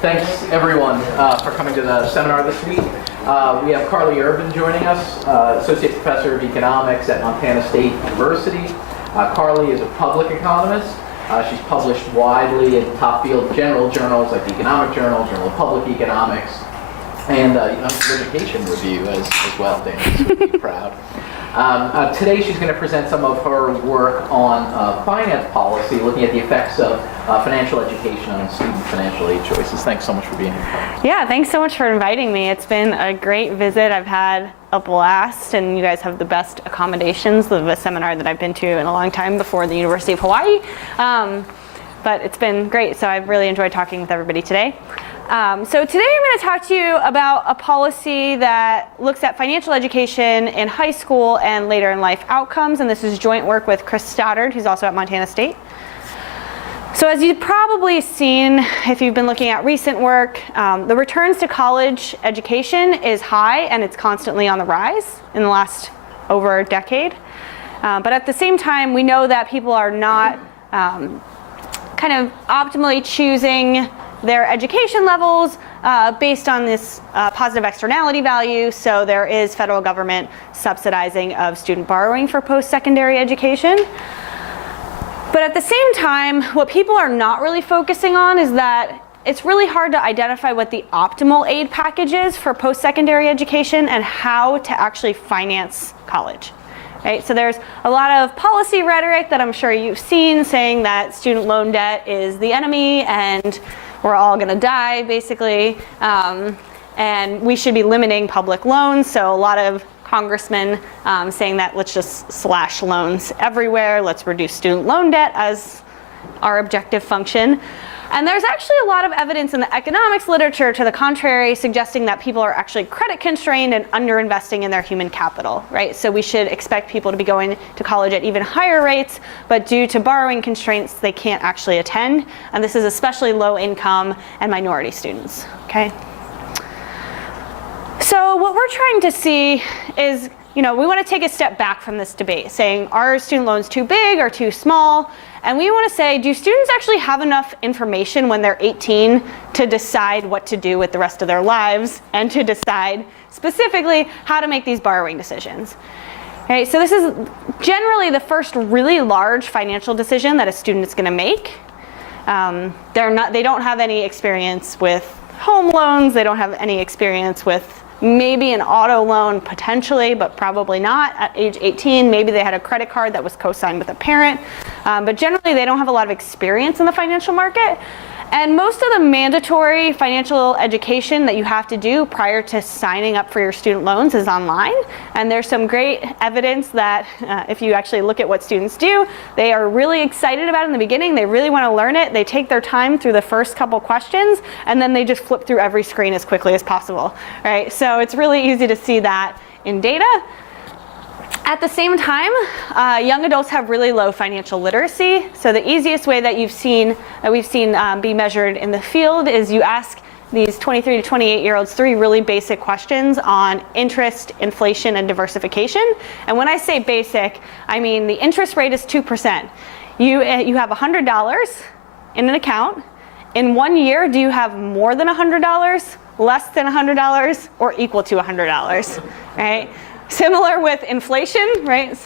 Thanks, everyone, for coming to the seminar this week. We have Carly Urban joining us, Associate Professor of Economics at Montana State University. Carly is a public economist. She's published widely in top field general journals like the Economic Journal, Journal of Public Economics, and Education Review as well. Dan would be proud. Today she's going to present some of her work on finance policy, looking at the effects of financial education on student financial aid choices. Thanks so much for being here. Yeah, thanks so much for inviting me. It's been a great visit. I've had a blast, and you guys have the best accommodations of a seminar that I've been to in a long time before the University of Hawaii. But it's been great, so I've really enjoyed talking with everybody today. So today I'm going to talk to you about a policy that looks at financial education in high school and later in life outcomes, and this is joint work with Chris Stoddard, who's also at Montana State. So as you've probably seen, if you've been looking at recent work, the returns to college education is high and it's constantly on the rise in the last over a decade. But at the same time, we know that people are not kind of optimally choosing their education levels based on this positive externality value. So there is federal government subsidizing of student borrowing for post-secondary education. But at the same time, what people are not really focusing on is that it's really hard to identify what the optimal aid package is for post-secondary education and how to actually finance college. Right? So there's a lot of policy rhetoric that I'm sure you've seen saying that student loan debt is the enemy and we're all going to die, basically, and we should be limiting public loans. So a lot of congressmen saying that let's just slash loans everywhere, let's reduce student loan debt as our objective function. And there's actually a lot of evidence in the economics literature to the contrary, suggesting that people are actually credit constrained and underinvesting in their human capital, right? So we should expect people to be going to college at even higher rates, but due to borrowing constraints, they can't actually attend. And this is especially low income and minority students, okay? So what we're trying to see is, we want to take a step back from this debate, saying, are student loans too big or too small? And we want to say, do students actually have enough information when they're 18 to decide what to do with the rest of their lives and to decide specifically how to make these borrowing decisions? Okay, so this is generally the first really large financial decision that a student is going to make. They don't have any experience with home loans. They don't have any experience with maybe an auto loan potentially, but probably not at age 18. Maybe they had a credit card that was co-signed with a parent. But generally, they don't have a lot of experience in the financial market. And most of the mandatory financial education that you have to do prior to signing up for your student loans is online. And there's some great evidence that if you actually look at what students do, they are really excited about it in the beginning. They really want to learn it. They take their time through the first couple questions, and then they just flip through every screen as quickly as possible, right? So it's really easy to see that in data. At the same time, young adults have really low financial literacy. So the easiest way that we've seen be measured in the field is you ask these 23 to 28-year-olds 3 really basic questions on interest, inflation, and diversification. And when I say basic, I mean the interest rate is 2%. You have $100 in an account. In 1 year, do you have more than $100, less than $100, or equal to $100, right? Similar with inflation, right?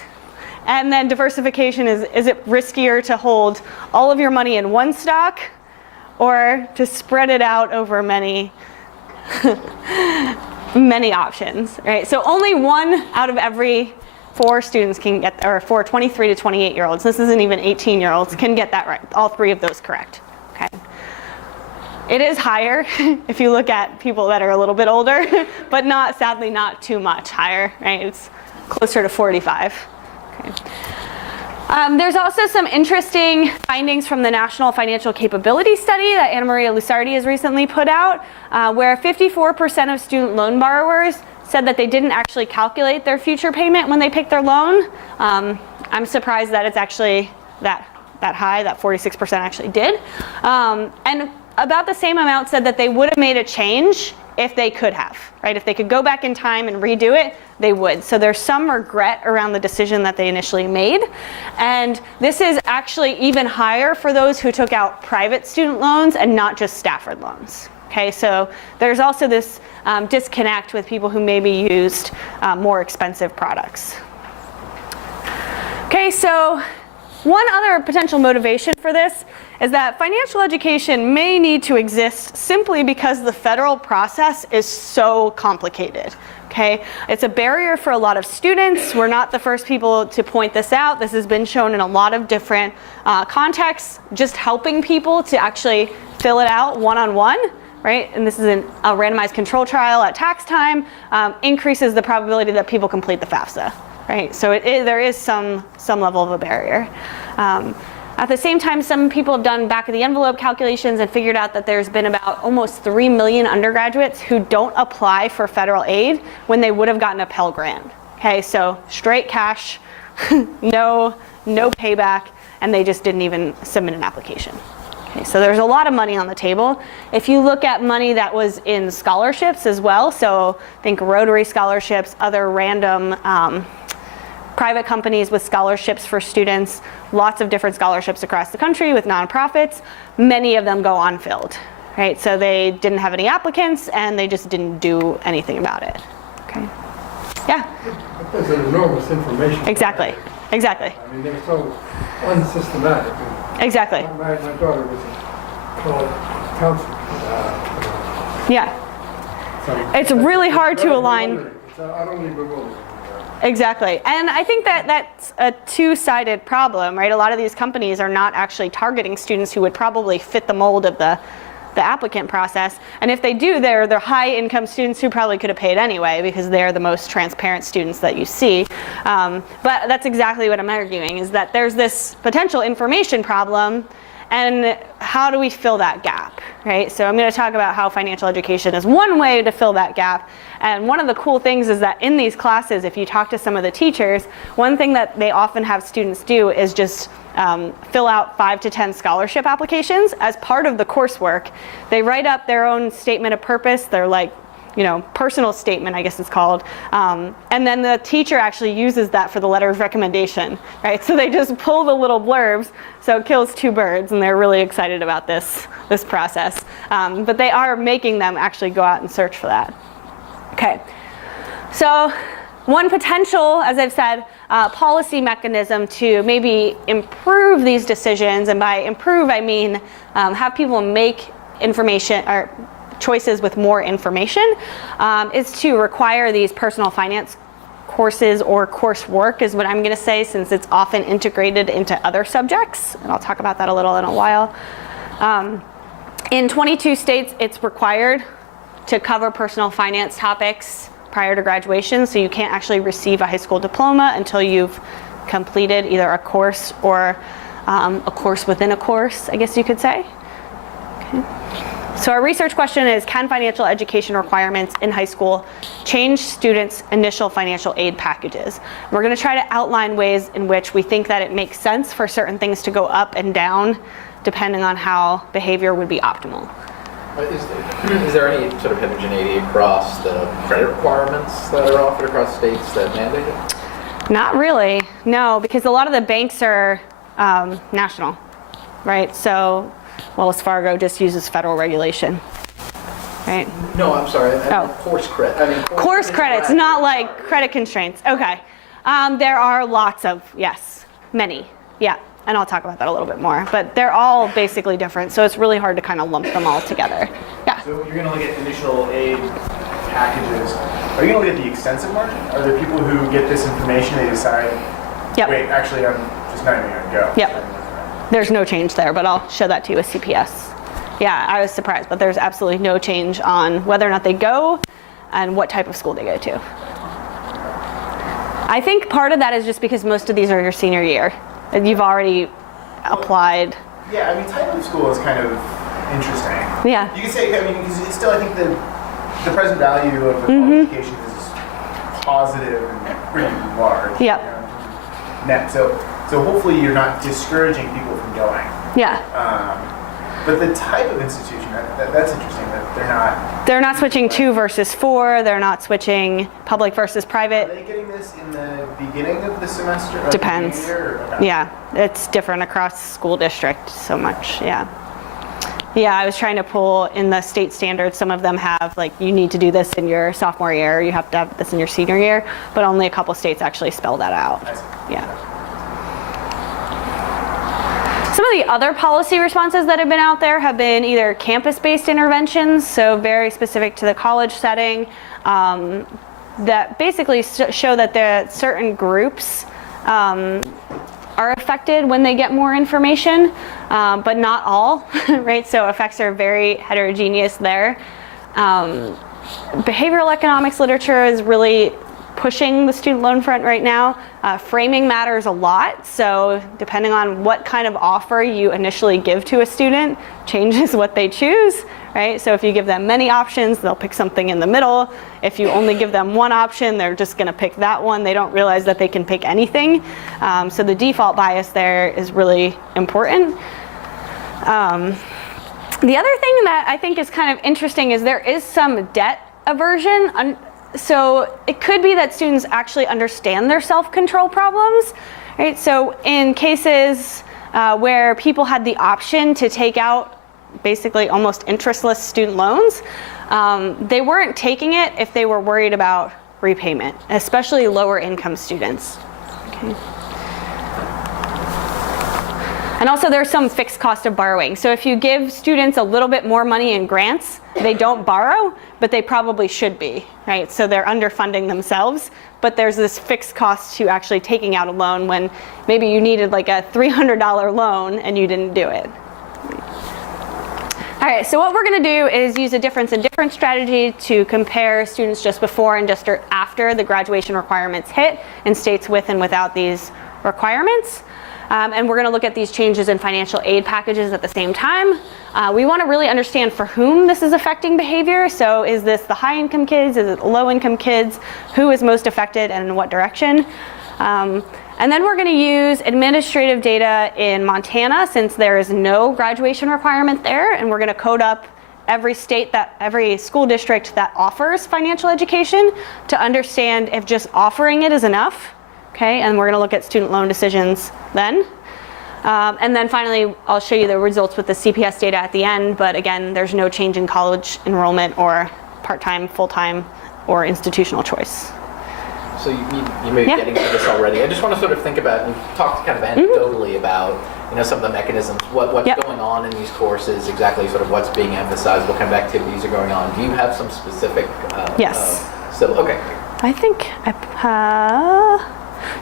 And then diversification is it riskier to hold all of your money in one stock or to spread it out over many options, right? So only 1 out of every 4 students can get, or for 23 to 28-year-olds, this isn't even 18-year-olds, can get that right, all 3 of those correct, okay? It is higher if you look at people that are a little bit older, but sadly not too much higher, right? It's closer to 45. Okay. There's also some interesting findings from the National Financial Capability Study that Anna Maria Lusardi has recently put out, where 54% of student loan borrowers said that they didn't actually calculate their future payment when they picked their loan. I'm surprised that it's actually that high, that 46% actually did. And about the same amount said that they would have made a change if they could have, right? If they could go back in time and redo it, they would. So there's some regret around the decision that they initially made. And this is actually even higher for those who took out private student loans and not just Stafford loans, Okay, so there's also this disconnect with people who maybe used more expensive products. Okay, so one other potential motivation for this is that financial education may need to exist simply because the federal process is so complicated. Okay, it's a barrier for a lot of students. We're not the first people to point this out. This has been shown in a lot of different contexts, just helping people to actually fill it out one-on-one, right? And this is a randomized control trial at tax time, increases the probability that people complete the FAFSA, right? So there is some level of a barrier. At the same time, some people have done back of the envelope calculations and figured out that there's been about almost 3 million undergraduates who don't apply for federal aid when they would have gotten a Pell Grant. Okay, so straight cash, no payback, and they just didn't even submit an application. Okay, so there's a lot of money on the table. If you look at money that was in scholarships as well, so think Rotary scholarships, other random private companies with scholarships for students, lots of different scholarships across the country with nonprofits, many of them go unfilled, right? So they didn't have any applicants and they just didn't do anything about it, okay? Yeah? There's an enormous information. Exactly, exactly. I mean, they're so unsystematic. Exactly. My daughter was a college counselor. Yeah. So It's really hard to very align. bewildering. It's utterly bewildering. Exactly. And I think that that's a two-sided problem, right? A lot of these companies are not actually targeting students who would probably fit the mold of the applicant process. And if they do, they're the high-income students who probably could have paid anyway because they're the most transparent students that you see. But that's exactly what I'm arguing, is that there's this potential information problem, and how do we fill that gap, right? So I'm going to talk about how financial education is one way to fill that gap. And one of the cool things is that in these classes, if you talk to some of the teachers, one thing that they often have students do is just fill out 5 to 10 scholarship applications as part of the coursework. They write up their own statement of purpose, their personal statement, I guess it's called. And then the teacher actually uses that for the letter of recommendation, right? So they just pull the little blurbs, so it kills 2 birds, and they're really excited about this process. But they are making them actually go out and search for that. Okay, so one potential, as I've said, policy mechanism to maybe improve these decisions, and by improve I mean have people make information or choices with more information, is to require these personal finance courses or coursework is what I'm going to say, since it's often integrated into other subjects, and I'll talk about that a little in a while. In 22 states, it's required to cover personal finance topics prior to graduation, so you can't actually receive a high school diploma until you've completed either a course or a course within a course, I guess you could say. Okay. So our research question is, can financial education requirements in high school change students' initial financial aid packages? We're going to try to outline ways in which we think that it makes sense for certain things to go up and down depending on how behavior would be optimal. Is there any sort of heterogeneity across the credit requirements that are offered across states that mandate it? Not really, no, because a lot of the banks are national, right? So Wells Fargo just uses federal regulation, right? No, I'm sorry. Oh. Course credit. Course credits, not like credit constraints. Okay. There are lots of, yes, many, yeah. And I'll talk about that a little bit more. But they're all basically different, so it's really hard to kind of lump them all together. Yeah? So you're going to look at initial aid packages. Are you going to look at the extensive margin? Are there people who get this information, they decide, Yep. wait, actually, I'm just not even going to go? Yep. There's no change there, but I'll show that to you with CPS. Yeah, I was surprised, but there's absolutely no change on whether or not they go and what type of school they go to. I think part of that is just because most of these are your senior year. And you've already applied. Yeah, I mean, type of school is kind of interesting. Yeah. You could say, I mean, because it's still, I think the present value of the public education is positive and pretty large. Yep. You know, net. So hopefully you're not discouraging people from going. Yeah. But the type of institution, that's interesting, that They're not switching 2 versus 4. They're not switching public versus private. Are they getting this in the beginning of the semester? Or Depends. The year, or? Okay. Yeah, it's different across school district so much, yeah. Yeah, I was trying to pull in the state standards. Some of them have, like, you need to do this in your sophomore year, you have to have this in your senior year, but only a couple states actually spell that out. Yeah. Some of the other policy responses that have been out there have been either campus-based interventions, so very specific to the college setting, that basically show that there are certain groups are affected when they get more information, but not all, right? So effects are very heterogeneous there. Behavioral economics literature is really pushing the student loan front right now. Framing matters a lot, so depending on what kind of offer you initially give to a student changes what they choose, right? So if you give them many options, they'll pick something in the middle. If you only give them one option, they're just gonna pick that one. They don't realize that they can pick anything. So the default bias there is really important. The other thing that I think is kind of interesting is there is some debt aversion. So it could be that students actually understand their self-control problems, right? So in cases where people had the option to take out basically almost interestless student loans, they weren't taking it if they were worried about repayment, especially lower income students. Okay. And also there's some fixed cost of borrowing. So if you give students a little bit more money in grants, they don't borrow, but they probably should be, right? So they're underfunding themselves, but there's this fixed cost to actually taking out a loan when maybe you needed like a $300 loan and you didn't do it. All right, so what we're gonna do is use a difference in difference strategy to compare students just before and just after the graduation requirements hit in states with and without these requirements. And we're going to look at these changes in financial aid packages at the same time. We want to really understand for whom this is affecting behavior. So is this the high income kids? Is it the low income kids? Who is most affected and in what direction? And then we're going to use administrative data in Montana since there is no graduation requirement there. And we're going to code up every school district that offers financial education to understand if just offering it is enough. Okay, and we're going to look at student loan decisions then. And then finally, I'll show you the results with the CPS data at the end, but again, there's no change in college enrollment or part-time, full-time, or institutional choice. So you may be getting to this already. I just want to sort of think about and talk kind of anecdotally about some of the mechanisms, what's going on in these courses, exactly sort of what's being emphasized, what kind of activities are going on. Do you have some specific? Yes. Okay. I think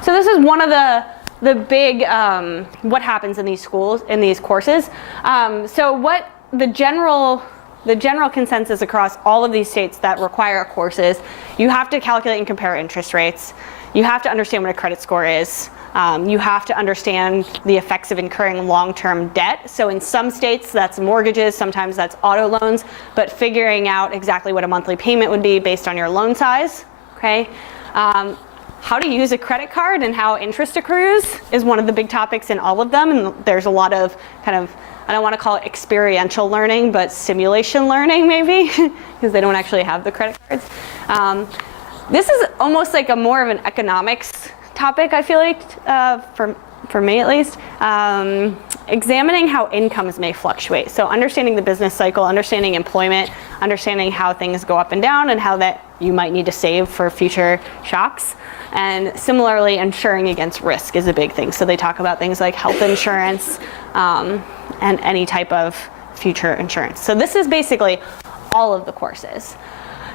so this is one of the big what happens in these schools, in these courses. So what the general consensus across all of these states that require courses, you have to calculate and compare interest rates. You have to understand what a credit score is. You have to understand the effects of incurring long-term debt. So in some states that's mortgages, sometimes that's auto loans, but figuring out exactly what a monthly payment would be based on your loan size, okay? How to use a credit card and how interest accrues is one of the big topics in all of them. And there's a lot of kind of, I don't want to call it experiential learning, but simulation learning maybe, because they don't actually have the credit cards. This is almost like a more of an economics topic, I feel like, for me at least. Examining how incomes may fluctuate. So understanding the business cycle, understanding employment, understanding how things go up and down and how that you might need to save for future shocks. And similarly, insuring against risk is a big thing. So they talk about things like health insurance and any type of future insurance. So this is basically all of the courses.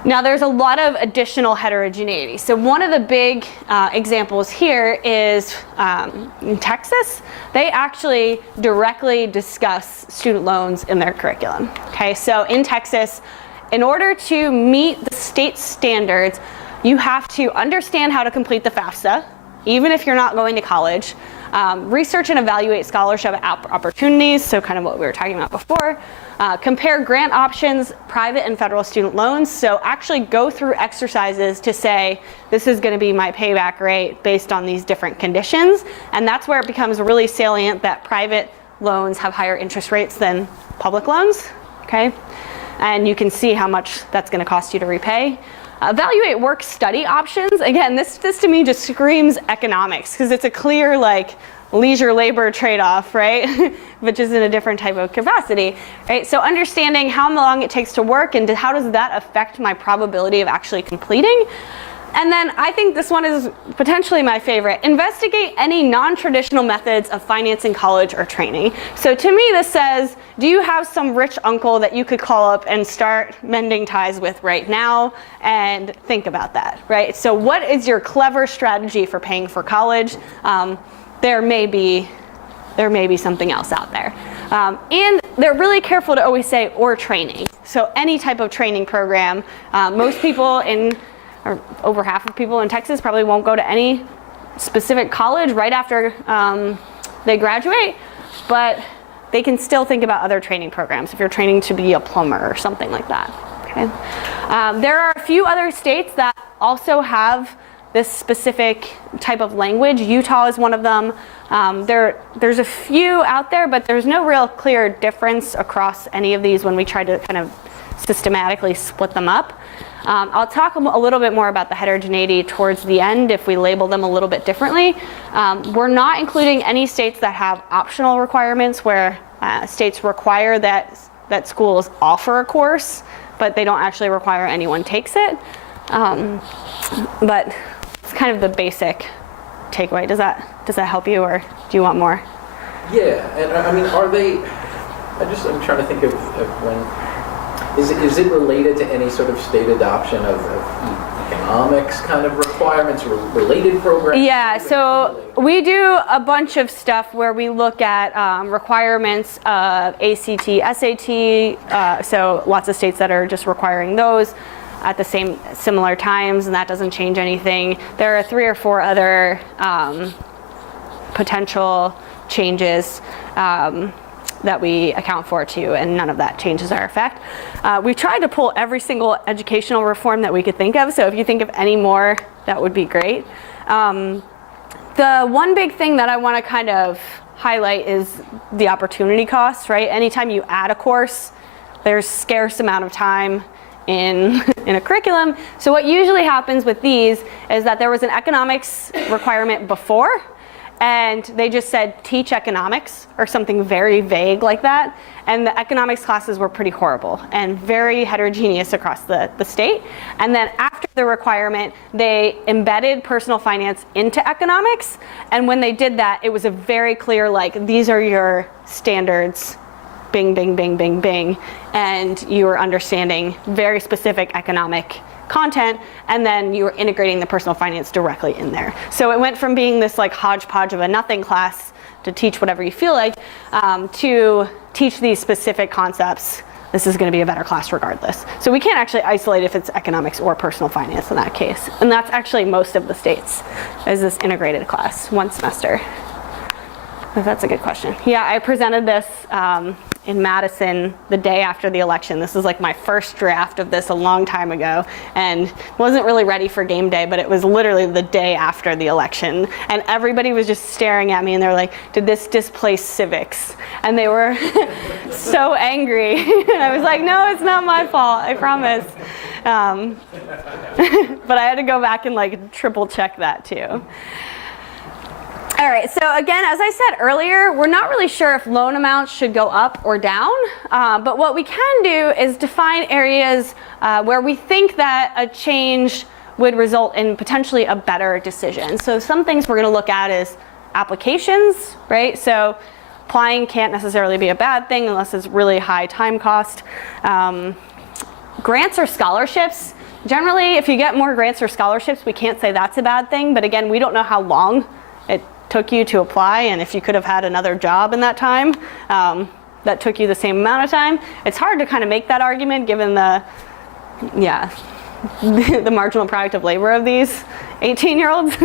Now there's a lot of additional heterogeneity. So one of the big examples here is in Texas, they actually directly discuss student loans in their curriculum. Okay, so in Texas, in order to meet the state standards, you have to understand how to complete the FAFSA, even if you're not going to college. Research and evaluate scholarship opportunities, so kind of what we were talking about before. Compare grant options, private and federal student loans. So actually go through exercises to say, this is going to be my payback rate based on these different conditions. And that's where it becomes really salient that private loans have higher interest rates than public loans, okay? And you can see how much that's going to cost you to repay. Evaluate work study options. Again, this to me just screams economics because it's a clear like leisure labor trade-off, right? Which is in a different type of capacity, right? So understanding how long it takes to work and how does that affect my probability of actually completing. And then I think this one is potentially my favorite. Investigate any non-traditional methods of financing college or training. So to me this says, do you have some rich uncle that you could call up and start mending ties with right now, and think about that, right? So what is your clever strategy for paying for college? There may be something else out there. And they're really careful to always say, or training. So any type of training program. Most people or over half of people in Texas probably won't go to any specific college right after they graduate, but they can still think about other training programs if you're training to be a plumber or something like that. Okay. There are a few other states that also have this specific type of language. Utah is one of them. There's a few out there, but there's no real clear difference across any of these when we try to kind of systematically split them up. I'll talk a little bit more about the heterogeneity towards the end if we label them a little bit differently. We're not including any states that have optional requirements where states require that schools offer a course, but they don't actually require anyone takes it. But it's kind of the basic takeaway. Does that help you, or do you want more? Yeah, and I mean, are they? I'm trying to think of when. Is it related to any sort of state adoption of economics kind of requirements, related programs? Yeah, so we do a bunch of stuff where we look at requirements of ACT, SAT, so lots of states that are just requiring those at the similar times, and that doesn't change anything. There are 3 or 4 other potential changes that we account for too, and none of that changes our effect. We tried to pull every single educational reform that we could think of, so if you think of any more, that would be great. The one big thing that I want to kind of highlight is the opportunity cost, right? Anytime you add a course, there's scarce amount of time in a curriculum. So what usually happens with these is that there was an economics requirement before, and they just said teach economics or something very vague like that, and the economics classes were pretty horrible and very heterogeneous across the state. And then after the requirement, they embedded personal finance into economics, and when they did that, it was a very clear, like, these are your standards, bing, bing, bing, bing, bing, and you were understanding very specific economic content, and then you were integrating the personal finance directly in there. So it went from being this like hodgepodge of a nothing class to teach whatever you feel like, to teach these specific concepts. This is going to be a better class regardless. So we can't actually isolate if it's economics or personal finance in that case. And that's actually most of the states, is this integrated class, one semester. That's a good question. Yeah, I presented this in Madison the day after the election. This is like my first draft of this a long time ago, and wasn't really ready for game day, but it was literally the day after the election, and everybody was just staring at me, and they're like, did this displace civics? And they were so angry. And I was like, no, it's not my fault, I promise. But I had to go back and like triple check that too. All right, so again, as I said earlier, we're not really sure if loan amounts should go up or down, but what we can do is define areas where we think that a change would result in potentially a better decision. So some things we're going to look at is applications, right? So applying can't necessarily be a bad thing unless it's really high time cost. Grants or scholarships. Generally, if you get more grants or scholarships, we can't say that's a bad thing, but again, we don't know how long it took you to apply, and if you could have had another job in that time that took you the same amount of time. It's hard to kind of make that argument given the marginal product of labor of these 18-year-olds,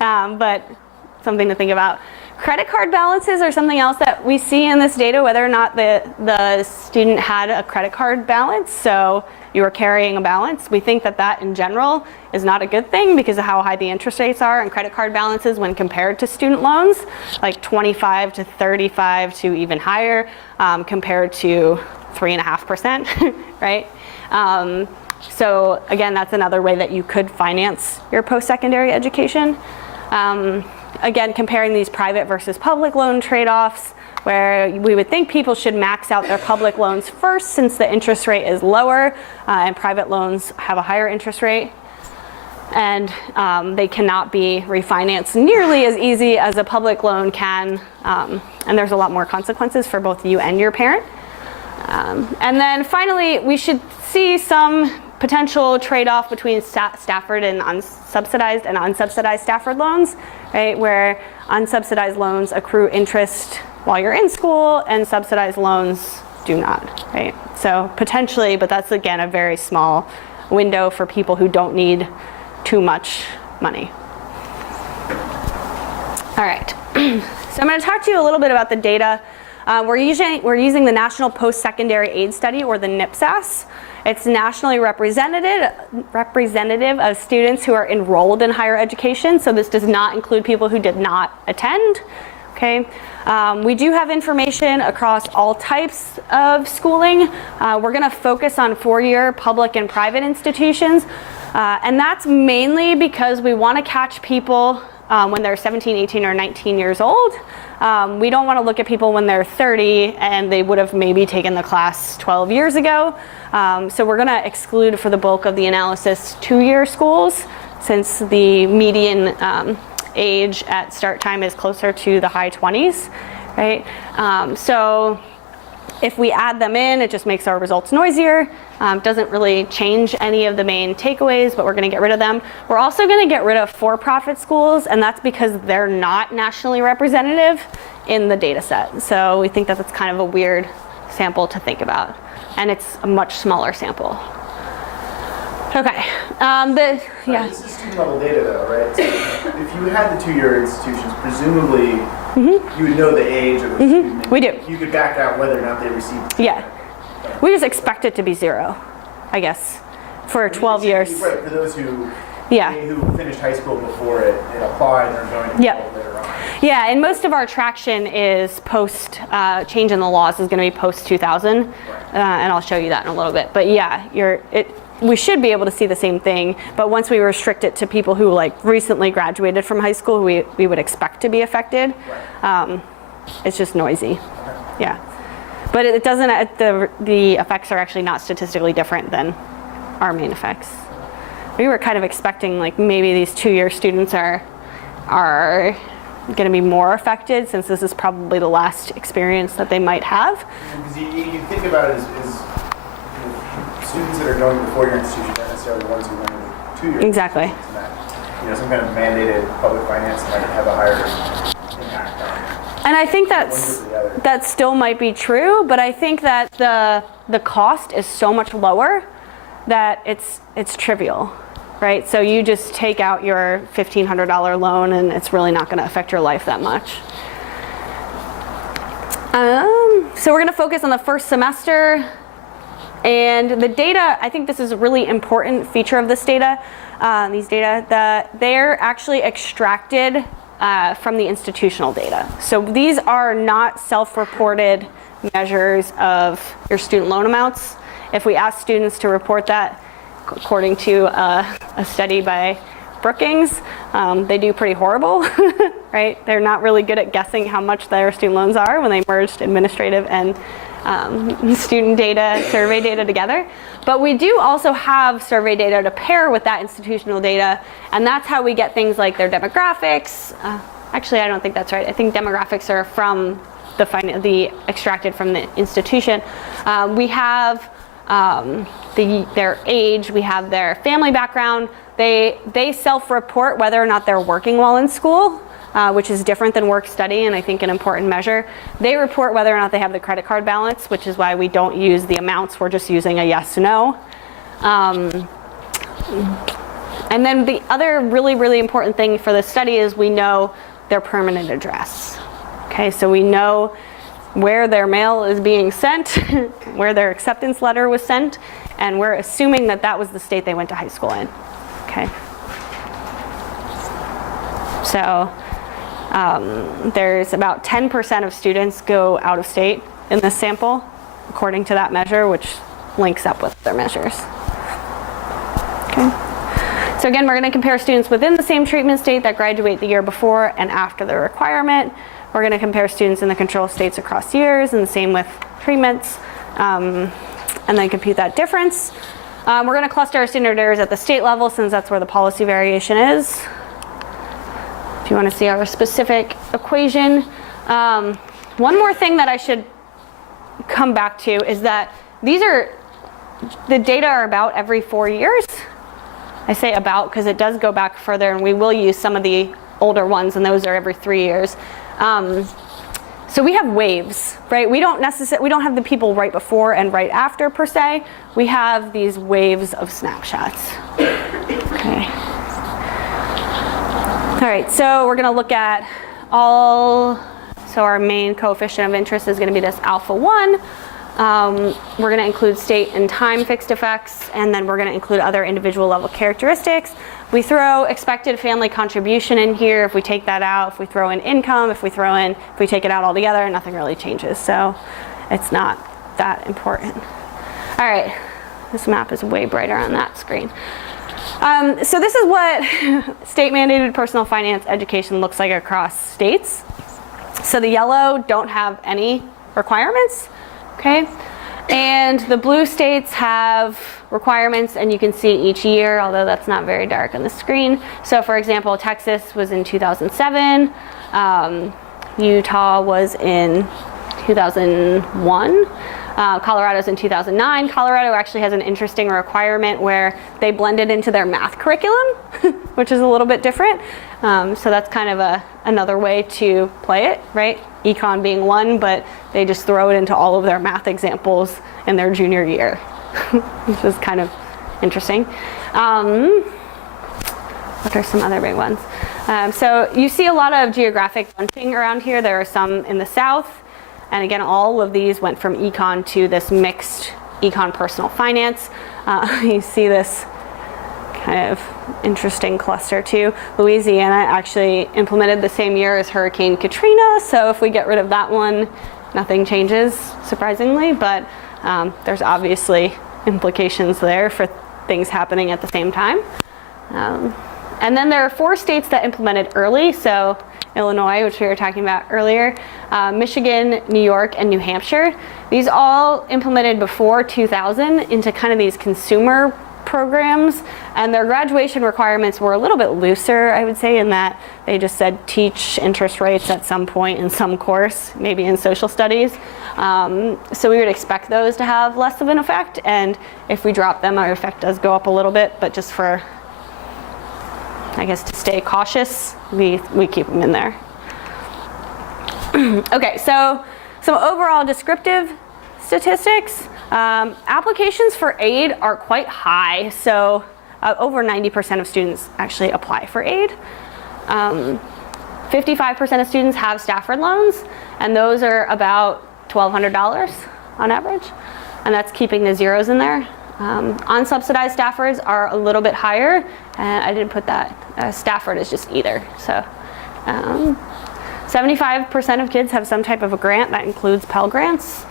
but something to think about. Credit card balances are something else that we see in this data, whether or not the student had a credit card balance, so you were carrying a balance. We think that in general is not a good thing because of how high the interest rates are on credit card balances when compared to student loans, like 25 to 35 to even higher, compared to 3.5%, right? So again, that's another way that you could finance your post-secondary education. Again, comparing these private versus public loan trade-offs, where we would think people should max out their public loans first since the interest rate is lower and private loans have a higher interest rate. And they cannot be refinanced nearly as easy as a public loan can. And there's a lot more consequences for both you and your parent. And then finally, we should see some potential trade-off between Stafford and unsubsidized Stafford loans, right? Where unsubsidized loans accrue interest while you're in school and subsidized loans do not, right? So potentially, but that's again a very small window for people who don't need too much money. All right, so I'm going to talk to you a little bit about the data. We're using the National Post-Secondary Aid Study, or the NPSAS. It's nationally representative of students who are enrolled in higher education, so this does not include people who did not attend. Okay. We do have information across all types of schooling. We're going to focus on four-year public and private institutions, and that's mainly because we want to catch people when they're 17, 18, or 19 years old. We don't want to look at people when they're 30 and they would have maybe taken the class 12 years ago. So we're going to exclude for the bulk of the analysis two-year schools, since the median age at start time is closer to the high 20s, right? So if we add them in, it just makes our results noisier. Doesn't really change any of the main takeaways, but we're going to get rid of them. We're also going to get rid of for-profit schools, and that's because they're not nationally representative in the data set. So we think that that's kind of a weird sample to think about, and it's a much smaller sample. Okay. This is student level data though, right? So if you had the two-year institutions, presumably you would know the age of the student. We do. You could back out whether or not they received. Yeah. We just expect it to be 0, I guess, for 12 years. Right, for those who who finished high school before it applied and are going to college later on. Yeah, and most of our traction is post, change in the laws is going to be post 2000, and I'll show you that in a little bit. But yeah, we should be able to see the same thing, but once we restrict it to people who like recently graduated from high school, we would expect to be affected. It's just noisy. Yeah, but it doesn't. The effects are actually not statistically different than our main effects. We were kind of expecting like maybe these two-year students are going to be more affected, since this is probably the last experience that they might have. Because you think about it as students that are going to four-year institutions aren't necessarily the ones who went to two-year Exactly. institutions. And that, some kind of mandated public finance might have a higher impact on. And I think that still might be true, but I think that the cost is so much lower that it's trivial, right? So you just take out your $1,500 loan and it's really not going to affect your life that much. So we're going to focus on the first semester. And the data, I think this is a really important feature of this data, that they're actually extracted from the institutional data. So these are not self-reported measures of your student loan amounts. If we ask students to report that, according to a study by Brookings, they do pretty horrible, right? They're not really good at guessing how much their student loans are when they merged administrative and student data, survey data together. But we do also have survey data to pair with that institutional data, and that's how we get things like their demographics. Actually, I don't think that's right. I think demographics are from the extracted from the institution. We have their age, we have their family background. They self-report whether or not they're working while in school, which is different than work study, and I think an important measure. They report whether or not they have the credit card balance, which is why we don't use the amounts. We're just using a yes/no. And then the other really, really important thing for this study is we know their permanent address. Okay, so we know where their mail is being sent, where their acceptance letter was sent, and we're assuming that that was the state they went to high school in. Okay. So there's about 10% of students go out of state in this sample, according to that measure, which links up with their measures. Okay. So again, we're going to compare students within the same treatment state that graduate the year before and after the requirement. We're going to compare students in the control states across years, and the same with treatments, and then compute that difference. We're going to cluster our standard errors at the state level, since that's where the policy variation is. If you want to see our specific equation. One more thing that I should come back to is that the data are about every 4 years. I say about because it does go back further, and we will use some of the older ones, and those are every 3 years. So we have waves, right? We don't have the people right before and right after per se. We have these waves of snapshots. Okay. All right, so we're going to look at so our main coefficient of interest is going to be this alpha 1. We're going to include state and time fixed effects, and then we're going to include other individual level characteristics. We throw expected family contribution in here. If we take that out, if we throw in income, if we take it out altogether, nothing really changes. So it's not that important. All right, this map is way brighter on that screen. So this is what state mandated personal finance education looks like across states. So the yellow don't have any requirements. Okay, and the blue states have requirements, and you can see each year, although that's not very dark on the screen. So for example, Texas was in 2007, Utah was in 2001, Colorado's in 2009. Colorado actually has an interesting requirement where they blend it into their math curriculum, which is a little bit different. So that's kind of another way to play it, right? Econ being one, but they just throw it into all of their math examples in their junior year, which is kind of interesting. What are some other big ones? So you see a lot of geographic bunching around here. There are some in the south, and again, all of these went from econ to this mixed econ personal finance. You see this kind of interesting cluster too. Louisiana actually implemented the same year as Hurricane Katrina, so if we get rid of that one, nothing changes, surprisingly, but there's obviously implications there for things happening at the same time. And then there are 4 states that implemented early, so Illinois, which we were talking about earlier, Michigan, New York, and New Hampshire. These all implemented before 2000 into kind of these consumer programs, and their graduation requirements were a little bit looser, I would say, in that they just said teach interest rates at some point in some course, maybe in social studies. So we would expect those to have less of an effect, and if we drop them, our effect does go up a little bit, but just for, I guess, to stay cautious, we keep them in there. Okay, so some overall descriptive statistics. Applications for aid are quite high, so over 90% of students actually apply for aid. 55% of students have Stafford loans, and those are about $1,200 on average, and that's keeping the zeros in there. Unsubsidized Staffords are a little bit higher, and I didn't put that. Stafford is just either. So 75% of kids have some type of a grant that includes Pell Grants.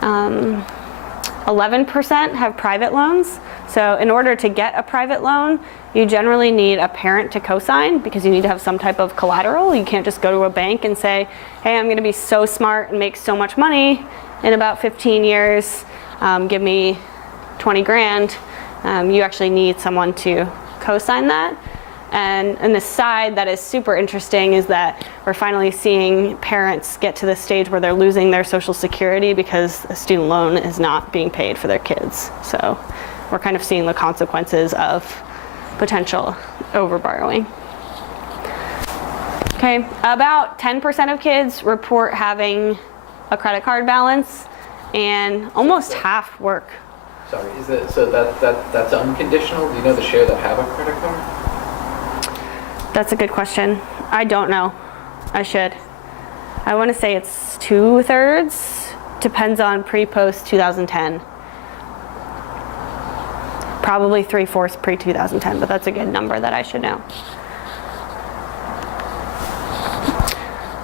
11% have private loans. So in order to get a private loan, you generally need a parent to co-sign because you need to have some type of collateral. You can't just go to a bank and say, hey, I'm going to be so smart and make so much money in about 15 years. Give me 20 grand. You actually need someone to co-sign that. And the side that is super interesting is that we're finally seeing parents get to the stage where they're losing their Social Security because a student loan is not being paid for their kids. So we're kind of seeing the consequences of potential overborrowing. Okay, about 10% of kids report having a credit card balance, and almost half work. Sorry, that's unconditional? Do you know the share that have a credit card? That's a good question. I don't know. I should. I want to say it's 2/3. Depends on pre-post 2010. Probably 3/4 pre-2010, but that's a good number that I should know.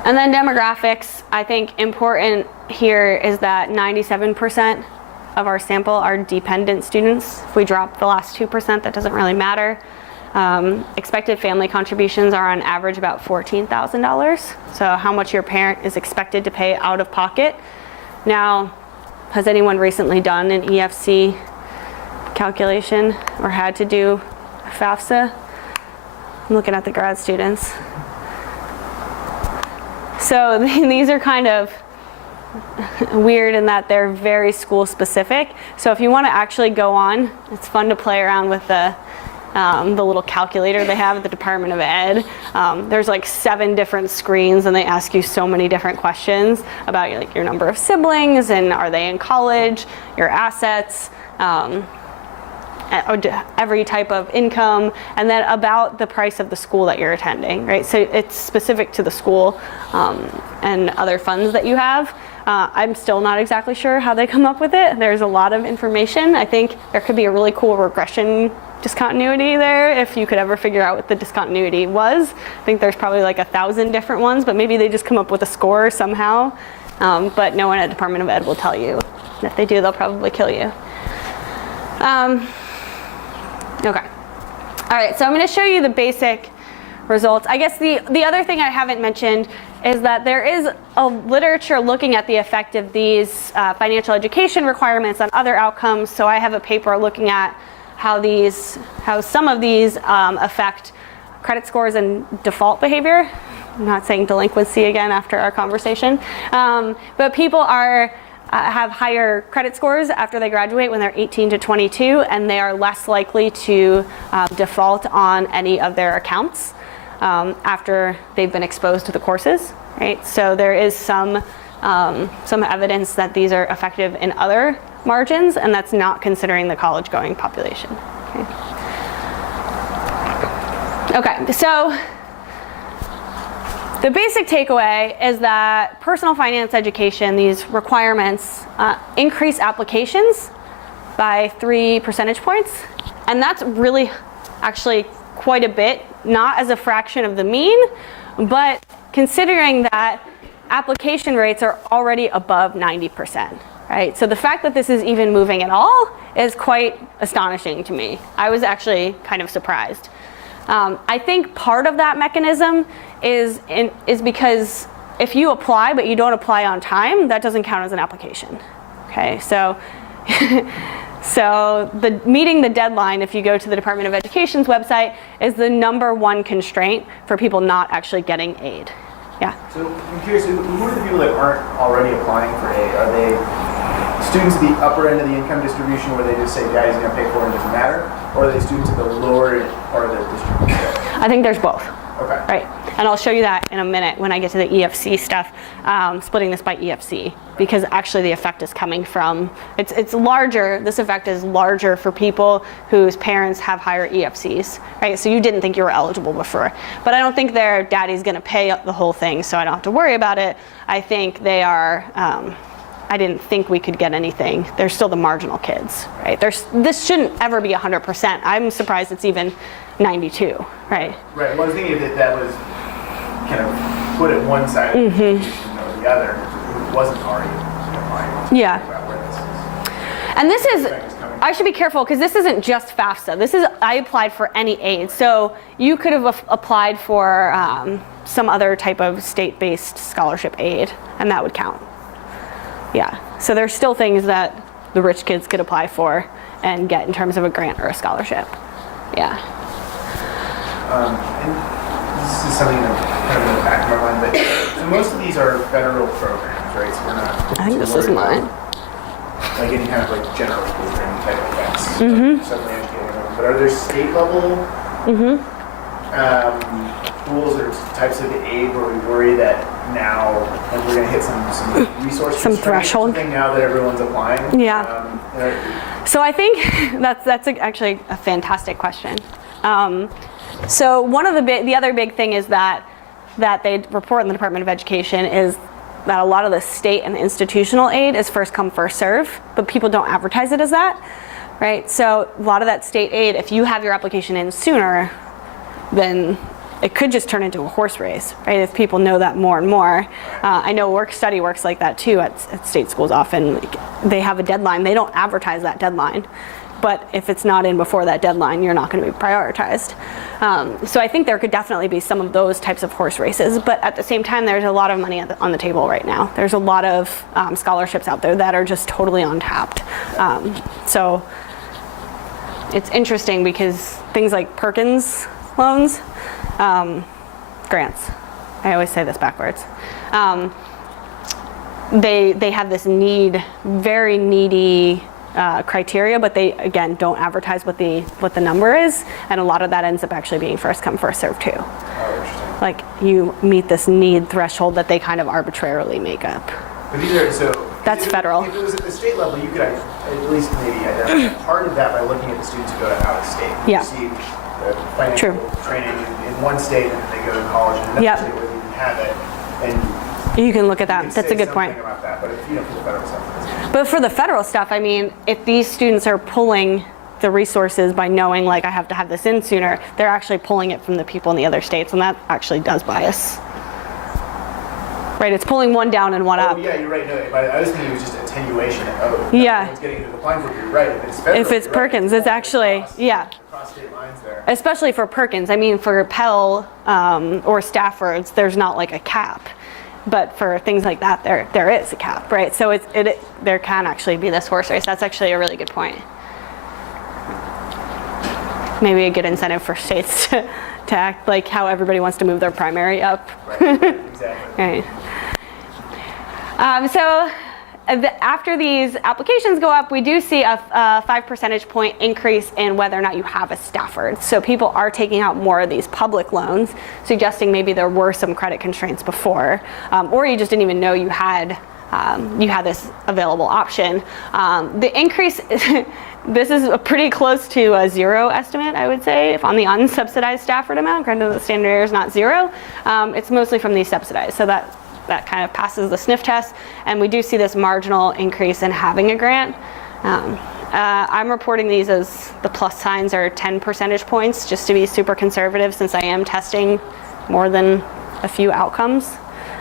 And then demographics, I think important here is that 97% of our sample are dependent students. If we drop the last 2%, that doesn't really matter. Expected family contributions are on average about $14,000. So how much your parent is expected to pay out of pocket. Now, has anyone recently done an EFC calculation or had to do FAFSA? I'm looking at the grad students. So these are kind of weird in that they're very school specific. So if you want to actually go on, it's fun to play around with the little calculator they have at the Department of Ed. There's like 7 different screens and they ask you so many different questions about like your number of siblings and are they in college, your assets, every type of income, and then about the price of the school that you're attending, right? So it's specific to the school and other funds that you have. I'm still not exactly sure how they come up with it. There's a lot of information. I think there could be a really cool regression discontinuity there if you could ever figure out what the discontinuity was. I think there's probably like 1,000 different ones, but maybe they just come up with a score somehow. But no one at Department of Ed will tell you. And if they do, they'll probably kill you. Okay. All right, so I'm going to show you the basic results. I guess the other thing I haven't mentioned is that there is a literature looking at the effect of these financial education requirements on other outcomes. So I have a paper looking at how some of these affect credit scores and default behavior. I'm not saying delinquency again after our conversation, but people have higher credit scores after they graduate when they're 18 to 22, and they are less likely to default on any of their accounts after they've been exposed to the courses, right? So there is some evidence that these are effective in other margins, and that's not considering the college-going population. Okay, so the basic takeaway is that personal finance education, these requirements, increase applications by 3 percentage points. And that's really actually quite a bit, not as a fraction of the mean, but considering that application rates are already above 90%, right? So the fact that this is even moving at all is quite astonishing to me. I was actually kind of surprised. I think part of that mechanism is because if you apply but you don't apply on time, that doesn't count as an application. Okay, so meeting the deadline, if you go to the Department of Education's website, is the #1 constraint for people not actually getting aid. Yeah. So I'm curious, who are the people that aren't already applying for aid? Are they students at the upper end of the income distribution where they just say daddy's going to pay for it and it doesn't matter? Or are they students at the lower part of the distribution? I think there's both. Okay. Right, and I'll show you that in a minute when I get to the EFC stuff, splitting this by EFC, because actually the effect is coming from, it's larger, this effect is larger for people whose parents have higher EFCs, right? So you didn't think you were eligible before, but I don't think their daddy's gonna pay the whole thing, so I don't have to worry about it. I think they are, I didn't think we could get anything. They're still the marginal kids, right? This shouldn't ever be 100%. I'm surprised it's even 92, right? Right. Well, I was thinking that was kind of put at one side of the the other, it wasn't already applying. Yeah. About where this is. And this is, I should be careful because this isn't just FAFSA. This is, I applied for any aid. So you could have applied for some other type of state-based scholarship aid, and that would count. Yeah. So there's still things that the rich kids could apply for and get in terms of a grant or a scholarship. Yeah. And this is something that kind of in the back of my mind, but so most of these are federal programs, right? So we're not. I think this is mine. Like any kind of like general program type of things. Suddenly educating them. But are there state level tools or types of aid where we worry that now like we're going to hit some resource some threshold now that everyone's applying? Yeah. So I think that's actually a fantastic question. So one of the other big thing is that they report in the Department of Education is that a lot of the state and institutional aid is first come, first serve, but people don't advertise it as that, right? So a lot of that state aid, if you have your application in sooner, then it could just turn into a horse race, right? If people know that more and more. I know work study works like that too at state schools often. Like, they have a deadline, they don't advertise that deadline. but if it's not in before that deadline, you're not going to be prioritized. So I think there could definitely be some of those types of horse races, but at the same time, there's a lot of money on the table right now. There's a lot of scholarships out there that are just totally untapped. So it's interesting because things like Perkins loans, grants, I always say this backwards, they have this very needy criteria, but they again don't advertise what the number is, and a lot of that ends up actually being first come first serve too. Oh, interesting. Like you meet this need threshold that they kind of arbitrarily make up. But these are, so That's federal. If it was at the state level, you could at least maybe identify part of that by looking at the students who go to out of state. Yeah. You see the financial training in one state, and then they go to college in another Yep. state where they didn't have it. And You can look at you that. can That's say a good point. something about that, but if, for the federal stuff, that's But for the federal stuff, I mean, if these students are pulling the resources by knowing, like, I have to have this in sooner, they're actually pulling it from the people in the other states, and that actually does bias. Right, it's pulling one down and one up. Oh, yeah, you're right. No, but I was thinking it was just attenuation. Oh, Yeah. no one's getting into the applying for it. You're right. If it's federal, If it's you're right. Perkins, it's actually, yeah. Across state lines there. Especially for Perkins. I mean, for Pell or Staffords, there's not like a cap. But for things like that, there is a cap, right? So there can actually be this horse race. That's actually a really good point. Maybe a good incentive for states to act like how everybody wants to move their primary up. Right. Exactly. Right. So after these applications go up, we do see a 5 percentage point increase in whether or not you have a Stafford. So people are taking out more of these public loans, suggesting maybe there were some credit constraints before, or you just didn't even know you had this available option. The increase, this is pretty close to a zero estimate, I would say, if on the unsubsidized Stafford amount. Granted, the standard error is not zero. It's mostly from the subsidized, so that kind of passes the sniff test. And we do see this marginal increase in having a grant. I'm reporting these as the plus signs are 10 percentage points, just to be super conservative, since I am testing more than a few outcomes.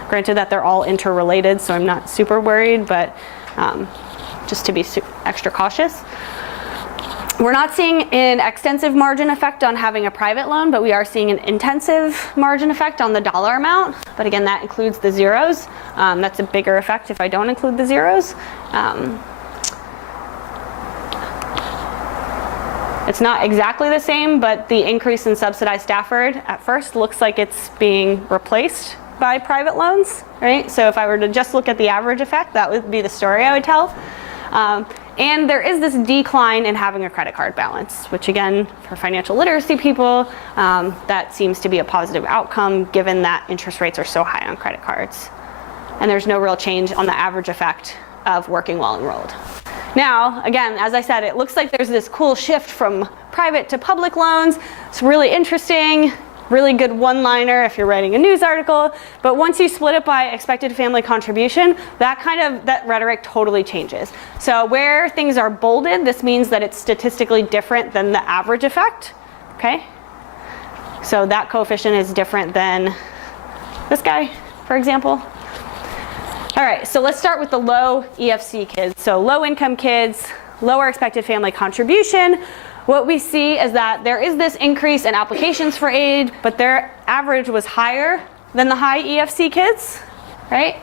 Granted that they're all interrelated, so I'm not super worried, but just to be extra cautious. We're not seeing an extensive margin effect on having a private loan, but we are seeing an intensive margin effect on the dollar amount. But again, that includes the zeros. That's a bigger effect if I don't include the zeros. It's not exactly the same, but the increase in subsidized Stafford at first looks like it's being replaced by private loans, right? So if I were to just look at the average effect, that would be the story I would tell. And there is this decline in having a credit card balance, which again, for financial literacy people, that seems to be a positive outcome given that interest rates are so high on credit cards. And there's no real change on the average effect of working while enrolled. Now, again, as I said, it looks like there's this cool shift from private to public loans. It's really interesting. Really good one-liner if you're writing a news article, but once you split it by expected family contribution, that rhetoric totally changes. So where things are bolded, this means that it's statistically different than the average effect, okay? So that coefficient is different than this guy, for example. All right, so let's start with the low EFC kids. So low-income kids, lower expected family contribution. What we see is that there is this increase in applications for aid, but their average was higher than the high EFC kids, right?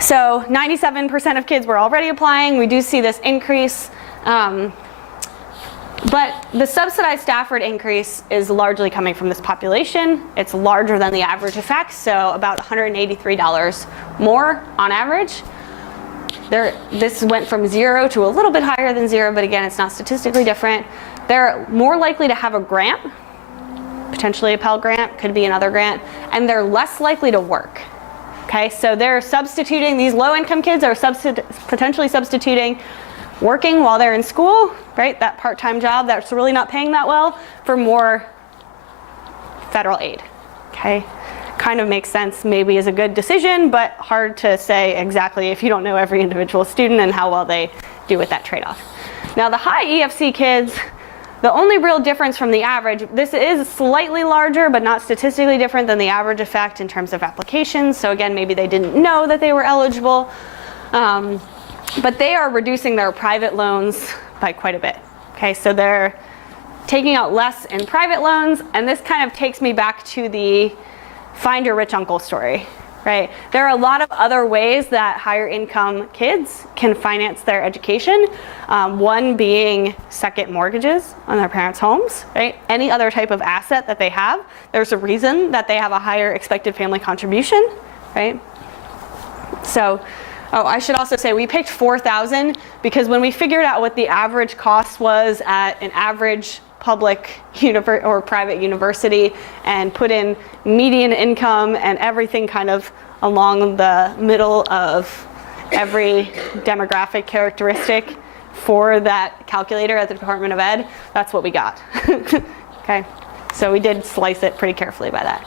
So 97% of kids were already applying. We do see this increase. But the subsidized Stafford increase is largely coming from this population. It's larger than the average effect, so about $183 more on average. This went from zero to a little bit higher than zero, but again, it's not statistically different. They're more likely to have a grant, potentially a Pell Grant, could be another grant, and they're less likely to work. Okay, so they're substituting, these low-income kids are potentially substituting working while they're in school, right? That part-time job that's really not paying that well, for more federal aid, okay? Kind of makes sense, maybe is a good decision, but hard to say exactly if you don't know every individual student and how well they do with that trade-off. Now the high EFC kids, the only real difference from the average, this is slightly larger but not statistically different than the average effect in terms of applications. So again, maybe they didn't know that they were eligible, but they are reducing their private loans by quite a bit. Okay, so they're taking out less in private loans, and this kind of takes me back to the find your rich uncle story, right? There are a lot of other ways that higher income kids can finance their education. One being second mortgages on their parents' homes, right? Any other type of asset that they have, there's a reason that they have a higher expected family contribution, right? So, oh, I should also say we picked 4,000 because when we figured out what the average cost was at an average public or private university and put in median income and everything kind of along the middle of every demographic characteristic for that calculator at the Department of Ed, that's what we got. Okay, so we did slice it pretty carefully by that.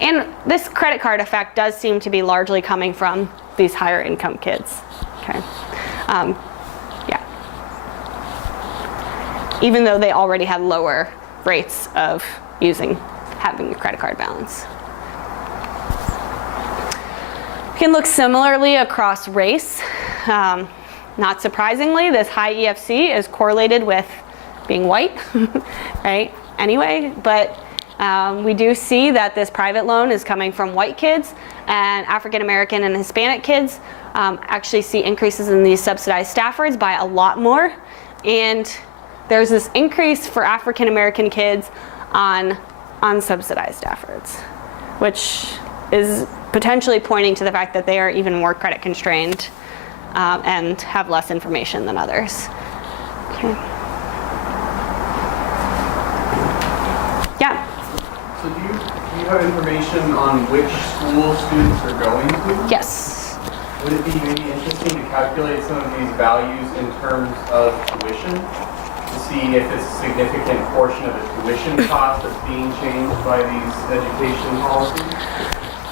And this credit card effect does seem to be largely coming from these higher income kids. Okay, yeah. Even though they already had lower rates of having a credit card balance. You can look similarly across race. Not surprisingly, this high EFC is correlated with being white, right? Anyway, but we do see that this private loan is coming from white kids, and African American and Hispanic kids actually see increases in these subsidized Staffords by a lot more. And there's this increase for African American kids on unsubsidized Staffords, which is potentially pointing to the fact that they are even more credit constrained and have less information than others. Okay. Yeah. So do you have information on which school students are going to? Yes. Would it be maybe interesting to calculate some of these values in terms of tuition to see if it's a significant portion of the tuition cost that's being changed by these education policies?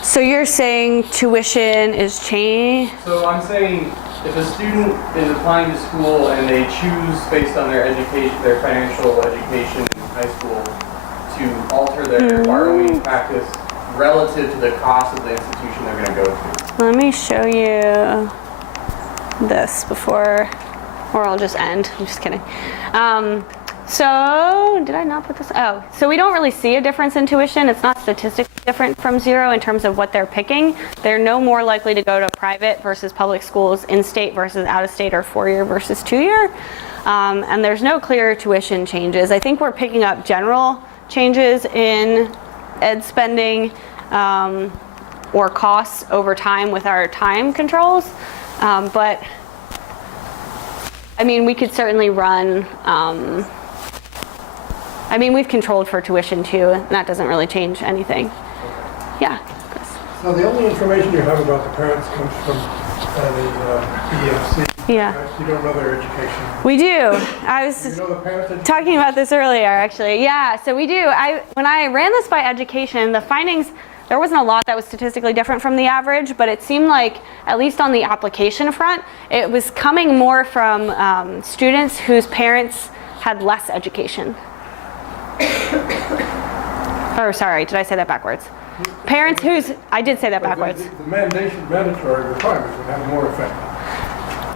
So you're saying tuition is changed? So I'm saying if a student is applying to school and they choose based on their education, their financial education in high school, to alter their borrowing practice relative to the cost of the institution they're going to go to. Let me show you this before, or I'll just end. I'm just kidding. So, did I not put this? Oh, so we don't really see a difference in tuition. It's not statistically different from zero in terms of what they're picking. They're no more likely to go to private versus public schools, in-state versus out-of-state, or four-year versus two-year. And there's no clear tuition changes. I think we're picking up general changes in ed spending or costs over time with our time controls. But, I mean, we could certainly run, I mean, we've controlled for tuition too, and that doesn't really change anything. Yeah, Chris. So the only information you have about the parents comes from the EFC. Yeah. Right? You don't know their education. We do. I was You know the parents' education? talking about this earlier, actually. Yeah, so we do. When I ran this by education, the findings, there wasn't a lot that was statistically different from the average, but it seemed like, at least on the application front, it was coming more from students whose parents had less education. Or sorry, did I say that backwards? Parents whose, I did say that backwards. The mandatory requirements would have more effect.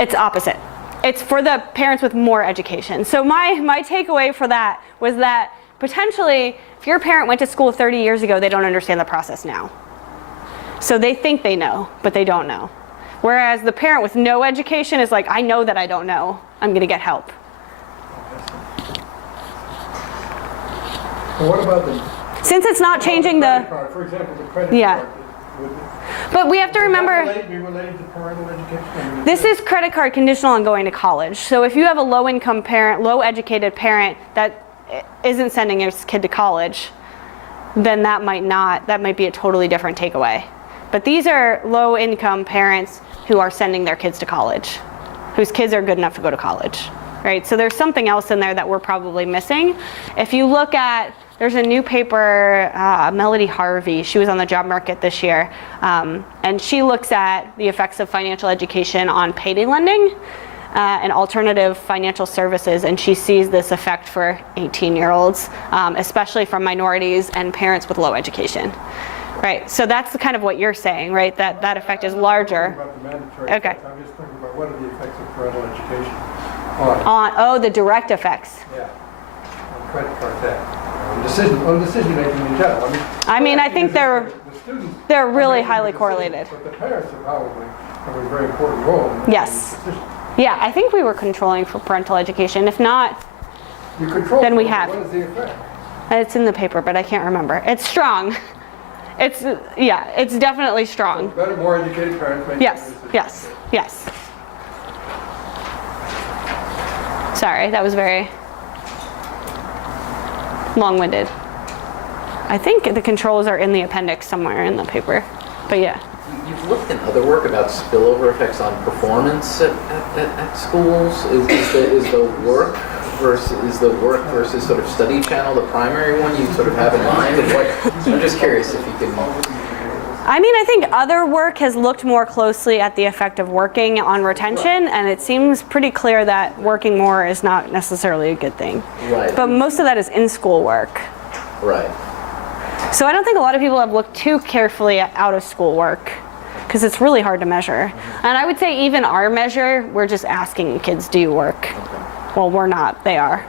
It's opposite. It's for the parents with more education. So my takeaway for that was that potentially, if your parent went to school 30 years ago, they don't understand the process now. So they think they know, but they don't know. Whereas the parent with no education is like, I know that I don't know. I'm going to get help. Well, what about the Since it's not changing the... credit card? For example, the credit Yeah. card. But we have to remember... Would that be related to parental education? I mean, This is credit card conditional on going to college. So if you have a low-income parent, low-educated parent that isn't sending his kid to college, then that might be a totally different takeaway. But these are low-income parents who are sending their kids to college, whose kids are good enough to go to college, right? So there's something else in there that we're probably missing. If you look at, there's a new paper, Melody Harvey, she was on the job market this year, and she looks at the effects of financial education on payday lending and alternative financial services, and she sees this effect for 18-year-olds, especially from minorities and parents with low education. Right, so that's kind of what you're saying, right? That effect is larger. About the mandatory Okay. effect, I'm just thinking about what are the effects of parental education. the direct effects. Yeah, on credit card debt. On decision making in general. I mean, I think the students they're really are making highly the decision, correlated. But the parents are probably have a very important role in making Yes. the decision. Yeah, I think we were controlling for parental education. If not, You control Then we it, but have. What is the effect? it's in the paper, but I can't remember. It's strong. It's definitely strong. Better, more educated parents make Yes, better decisions. yes, yes. Sorry, that was very long-winded. I think the controls are in the appendix somewhere in the paper, but yeah. You've looked in other work about spillover effects on performance at schools. Is the work versus sort of study channel the primary one you sort of have in mind? And I'm just curious if you can. I mean, I think other work has looked more closely at the effect of working on retention, and it seems pretty clear that working more is not necessarily a good thing. Right. But most of that is in-school work. Right. So I don't think a lot of people have looked too carefully at out-of-school work, because it's really hard to measure. And I would say even our measure, we're just asking kids, do you work? Well, we're not, they are.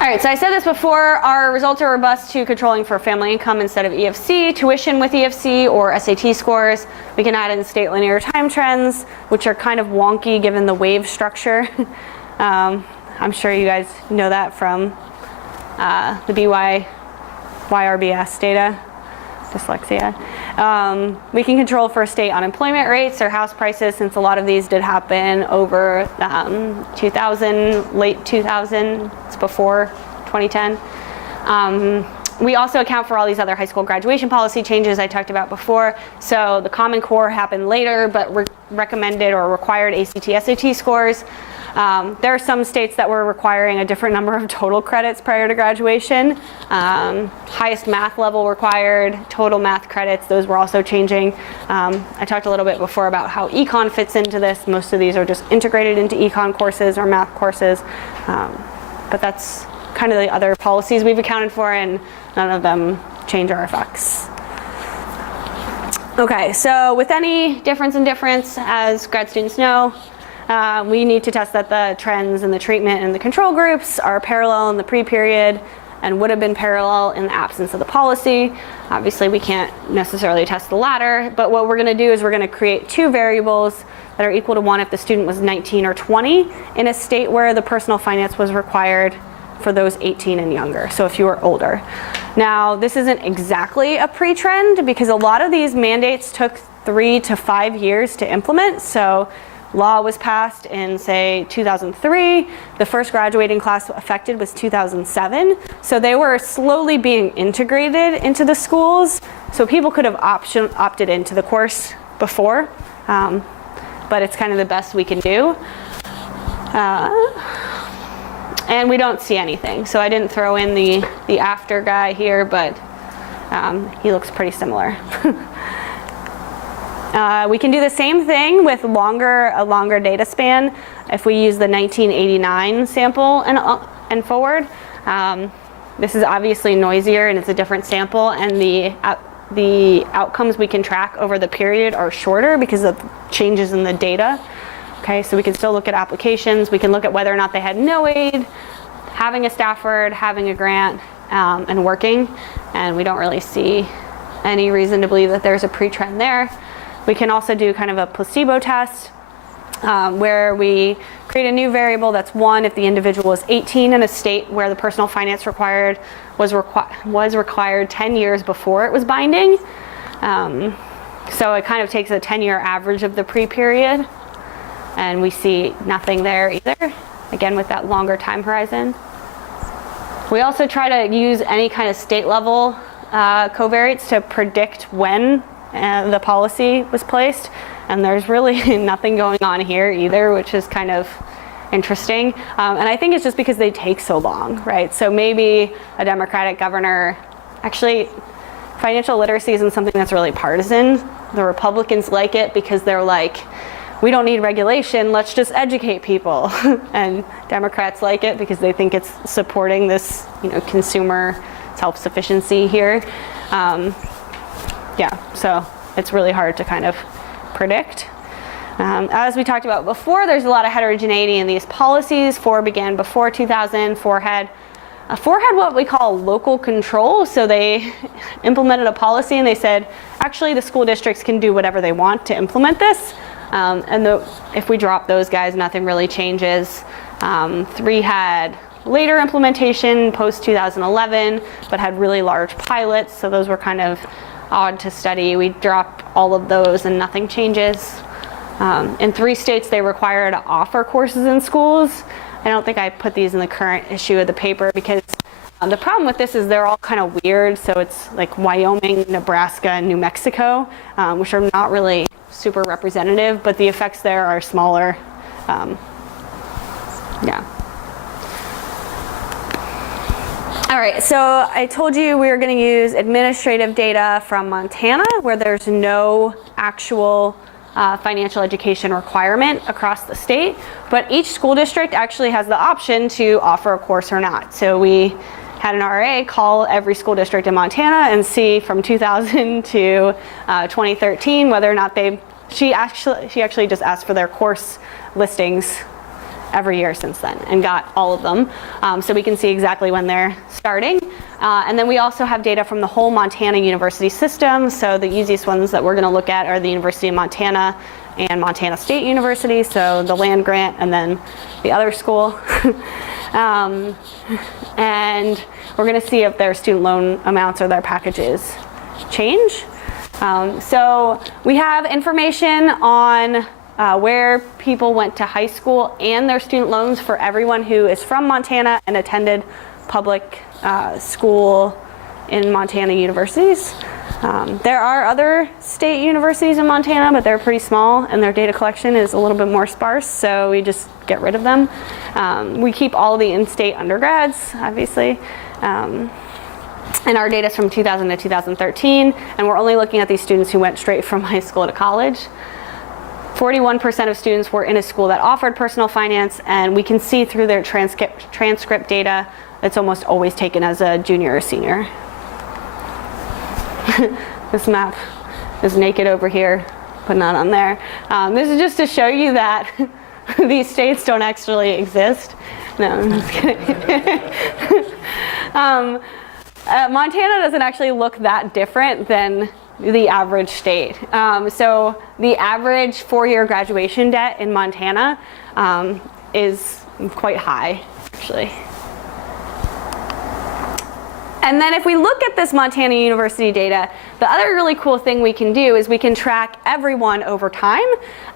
All right, so I said this before, our results are robust to controlling for family income instead of EFC, tuition with EFC, or SAT scores. We can add in state linear time trends, which are kind of wonky given the wave structure. I'm sure you guys know that from the YRBS data, dyslexia. We can control for state unemployment rates or house prices, since a lot of these did happen over 2000, late 2000, it's before 2010. We also account for all these other high school graduation policy changes I talked about before. So the Common Core happened later, but recommended or required ACT, SAT scores. There are some states that were requiring a different number of total credits prior to graduation. Highest math level required, total math credits, those were also changing. I talked a little bit before about how econ fits into this. Most of these are just integrated into econ courses or math courses. But that's kind of the other policies we've accounted for, and none of them change our effects. Okay, so with any difference in difference, as grad students know, we need to test that the trends in the treatment and the control groups are parallel in the pre-period and would have been parallel in the absence of the policy. Obviously, we can't necessarily test the latter, but what we're gonna do is we're gonna create two variables that are equal to 1 if the student was 19 or 20 in a state where the personal finance was required for those 18 and younger, so if you were older. Now, this isn't exactly a pre-trend because a lot of these mandates took 3 to 5 years to implement, so law was passed in, say, 2003. The first graduating class affected was 2007. So they were slowly being integrated into the schools. So people could have opted into the course before, but it's kind of the best we can do. And we don't see anything. So I didn't throw in the after guy here, but he looks pretty similar. We can do the same thing with a longer data span if we use the 1989 sample and forward. This is obviously noisier and it's a different sample, and the outcomes we can track over the period are shorter because of changes in the data. Okay, so we can still look at applications. We can look at whether or not they had no aid, having a Stafford, having a grant, and working, and we don't really see any reason to believe that there's a pre-trend there. We can also do kind of a placebo test where we create a new variable that's 1 if the individual is 18 in a state where the personal finance required was required 10 years before it was binding. So it kind of takes a 10-year average of the pre-period, and we see nothing there either, again with that longer time horizon. We also try to use any kind of state level covariates to predict when the policy was placed, and there's really nothing going on here either, which is kind of interesting. And I think it's just because they take so long, right? So maybe a Democratic governor, actually financial literacy isn't something that's really partisan. The Republicans like it because they're like, we don't need regulation, let's just educate people. And Democrats like it because they think it's supporting this, consumer self-sufficiency here. Yeah, so it's really hard to kind of predict. As we talked about before, there's a lot of heterogeneity in these policies. 4 began before 2000. 4 had what we call local control. So they implemented a policy and they said, actually the school districts can do whatever they want to implement this. If we drop those guys, nothing really changes. 3 had later implementation, post 2011, but had really large pilots. So those were kind of odd to study. We drop all of those and nothing changes. In 3 states, they require to offer courses in schools. I don't think I put these in the current issue of the paper because the problem with this is they're all kind of weird. So it's like Wyoming, Nebraska, and New Mexico, which are not really super representative, but the effects there are smaller. Yeah. All right, so I told you we were going to use administrative data from Montana where there's no actual financial education requirement across the state, but each school district actually has the option to offer a course or not. So we had an RA call every school district in Montana and see from 2000 to 2013 whether or not she actually just asked for their course listings every year since then and got all of them. So we can see exactly when they're starting. And then we also have data from the whole Montana university system. So the easiest ones that we're going to look at are the University of Montana and Montana State University. So the land grant and then the other school. And we're going to see if their student loan amounts or their packages change. So we have information on where people went to high school and their student loans for everyone who is from Montana and attended public school in Montana universities. There are other state universities in Montana, but they're pretty small and their data collection is a little bit more sparse, so we just get rid of them. We keep all the in-state undergrads, obviously. And our data is from 2000 to 2013, and we're only looking at these students who went straight from high school to college. 41% of students were in a school that offered personal finance, and we can see through their transcript data it's almost always taken as a junior or senior. This map is naked over here, but not on there. This is just to show you that these states don't actually exist. No, I'm just kidding. Montana doesn't actually look that different than the average state. So the average 4-year graduation debt in Montana is quite high, actually. And then if we look at this Montana University data, the other really cool thing we can do is we can track everyone over time,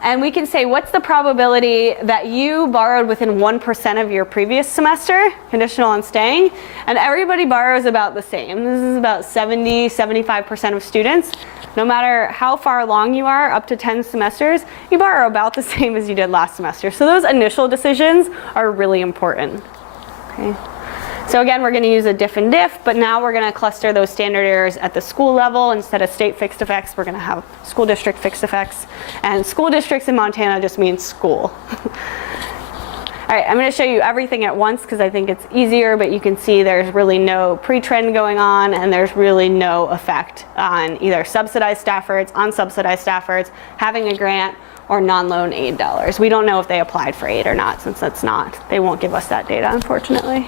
and we can say what's the probability that you borrowed within 1% of your previous semester, conditional on staying, and everybody borrows about the same. This is about 70-75% of students. No matter how far along you are, up to 10 semesters, you borrow about the same as you did last semester. So those initial decisions are really important. Okay. So again, we're going to use a diff and diff, but now we're going to cluster those standard errors at the school level. Instead of state fixed effects, we're going to have school district fixed effects. And school districts in Montana just means school. All right, I'm going to show you everything at once because I think it's easier, but you can see there's really no pre-trend going on, and there's really no effect on either subsidized Staffords, unsubsidized Staffords, having a grant, or non-loan aid dollars. We don't know if they applied for aid or not, since that's not. They won't give us that data, unfortunately.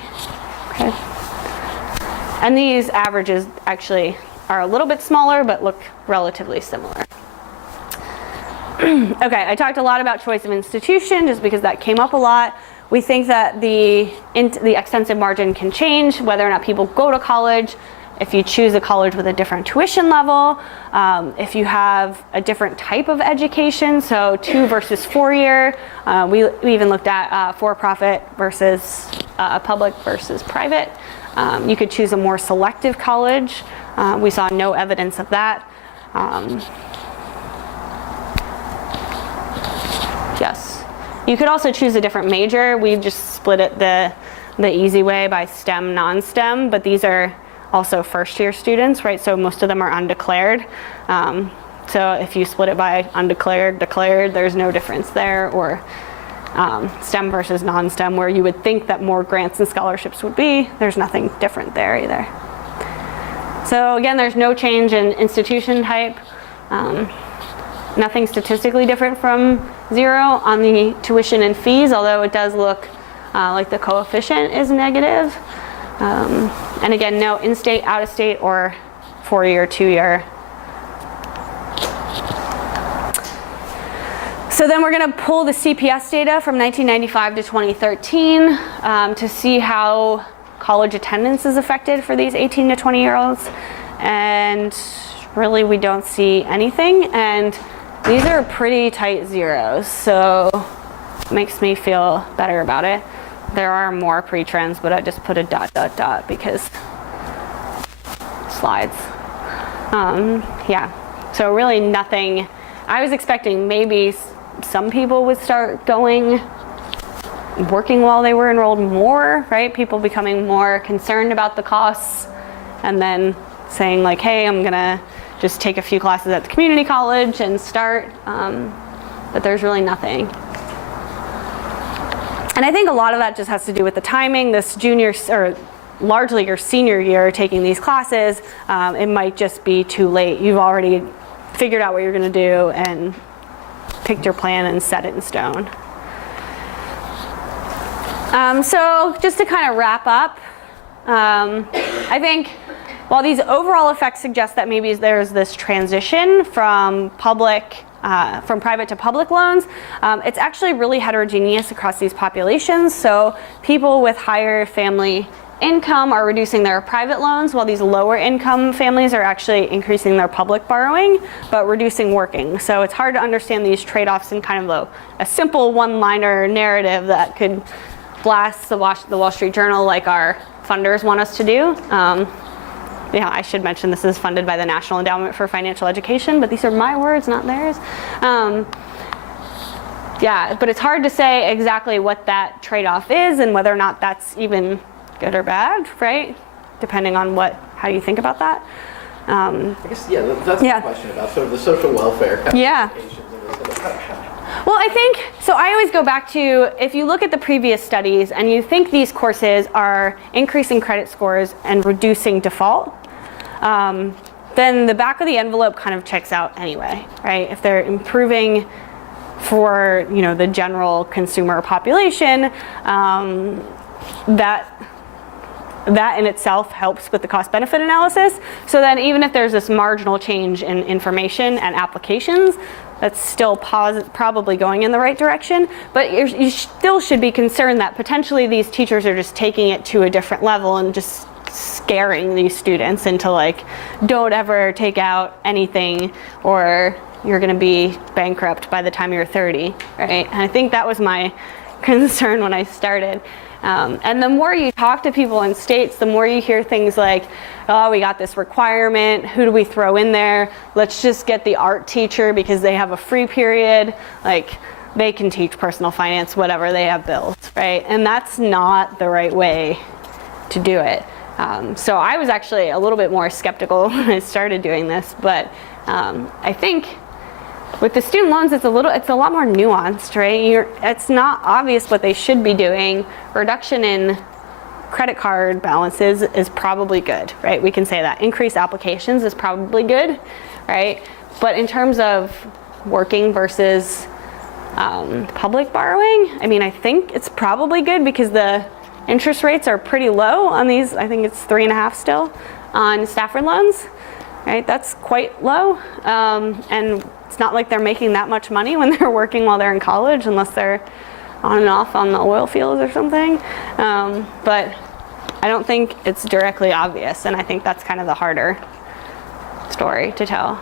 Okay. And these averages actually are a little bit smaller, but look relatively similar. Okay, I talked a lot about choice of institution just because that came up a lot. We think that the extensive margin can change whether or not people go to college, if you choose a college with a different tuition level, if you have a different type of education, so 2 versus 4-year. We even looked at for-profit versus public versus private. You could choose a more selective college. We saw no evidence of that. Yes. You could also choose a different major. We just split it the easy way by STEM, non-STEM, but these are also first-year students, right? So most of them are undeclared. So if you split it by undeclared, declared, there's no difference there. Or STEM versus non-STEM, where you would think that more grants and scholarships would be, there's nothing different there either. So again, there's no change in institution type. nothing statistically different from 0 on the tuition and fees, although it does look like the coefficient is negative. And again, no in-state, out-of-state, or 4-year, 2-year. So then we're going to pull the CPS data from 1995 to 2013 to see how college attendance is affected for these 18 to 20-year-olds. And really, we don't see anything. And these are pretty tight zeros, so it makes me feel better about it. There are more pre-trends, but I just put a ... because slides. Yeah, so really nothing. I was expecting maybe some people would start working while they were enrolled more, right? People becoming more concerned about the costs and then saying like, hey, I'm gonna just take a few classes at the community college and start, but there's really nothing. And I think a lot of that just has to do with the timing. This junior, or largely your senior year taking these classes, it might just be too late. You've already figured out what you're gonna do and picked your plan and set it in stone. So just to kind of wrap up, I think while these overall effects suggest that maybe there's this transition from private to public loans, it's actually really heterogeneous across these populations. So people with higher family income are reducing their private loans, while these lower income families are actually increasing their public borrowing, but reducing working. So it's hard to understand these trade-offs in kind of a simple one-liner narrative that could blast the Wall Street Journal like our funders want us to do. Yeah, I should mention this is funded by the National Endowment for Financial Education, but these are my words, not theirs. Yeah, but it's hard to say exactly what that trade-off is and whether or not that's even good or bad, right? Depending on how you think about that. I guess, yeah, that's the question about sort of the social welfare kind of implications of this. Well, I think, so I always go back to, if you look at the previous studies and you think these courses are increasing credit scores and reducing default, then the back of the envelope kind of checks out anyway, right? If they're improving for, the general consumer population, that in itself helps with the cost-benefit analysis. So then even if there's this marginal change in information and applications, that's still probably going in the right direction. But you still should be concerned that potentially these teachers are just taking it to a different level and just scaring these students into like, don't ever take out anything or you're gonna be bankrupt by the time you're 30, right? And I think that was my concern when I started. And the more you talk to people in states, the more you hear things like, oh, we got this requirement, who do we throw in there? Let's just get the art teacher because they have a free period. Like, they can teach personal finance, whatever, they have bills, right? And that's not the right way to do it. So I was actually a little bit more skeptical when I started doing this, but I think with the student loans, it's a lot more nuanced, right? It's not obvious what they should be doing. Reduction in credit card balances is probably good, right? We can say that. Increased applications is probably good, right? But in terms of working versus public borrowing, I mean, I think it's probably good because the interest rates are pretty low on these. I think it's 3.5 still on Stafford loans, right? That's quite low. And it's not like they're making that much money when they're working while they're in college, unless they're on and off on the oil fields or something. But I don't think it's directly obvious, and I think that's kind of the harder story to tell.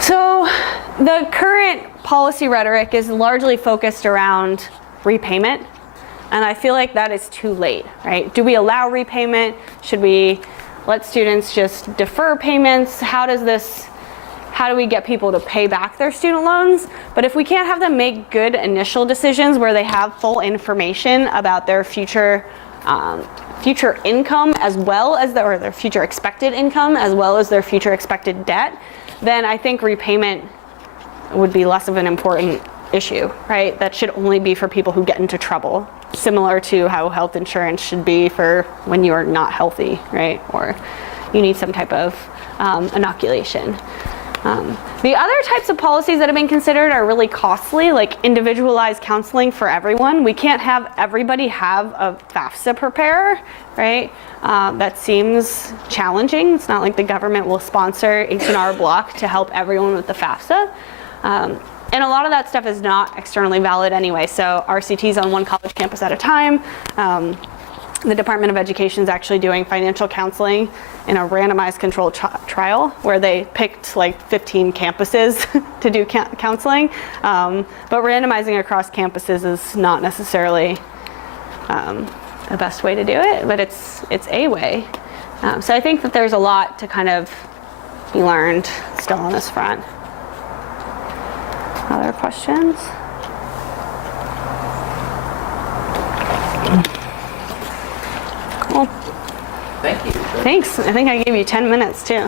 So the current policy rhetoric is largely focused around repayment. And I feel like that is too late, right? Do we allow repayment? Should we let students just defer payments? How do we get people to pay back their student loans? But if we can't have them make good initial decisions where they have full information about their future income as well as or their future expected income as well as their future expected debt, then I think repayment would be less of an important issue, right? That should only be for people who get into trouble. similar to how health insurance should be for when you are not healthy, right? Or you need some type of inoculation. The other types of policies that have been considered are really costly, like individualized counseling for everyone. We can't have everybody have a FAFSA preparer, right? That seems challenging. It's not like the government will sponsor H&R Block to help everyone with the FAFSA. And a lot of that stuff is not externally valid anyway, so RCTs on one college campus at a time. The Department of Education is actually doing financial counseling in a randomized controlled trial where they picked like 15 campuses to do counseling. But randomizing across campuses is not necessarily the best way to do it, but it's a way. So I think that there's a lot to kind of be learned still on this front. Other questions? Cool. Thank you. Thanks. I think I gave you 10 minutes too.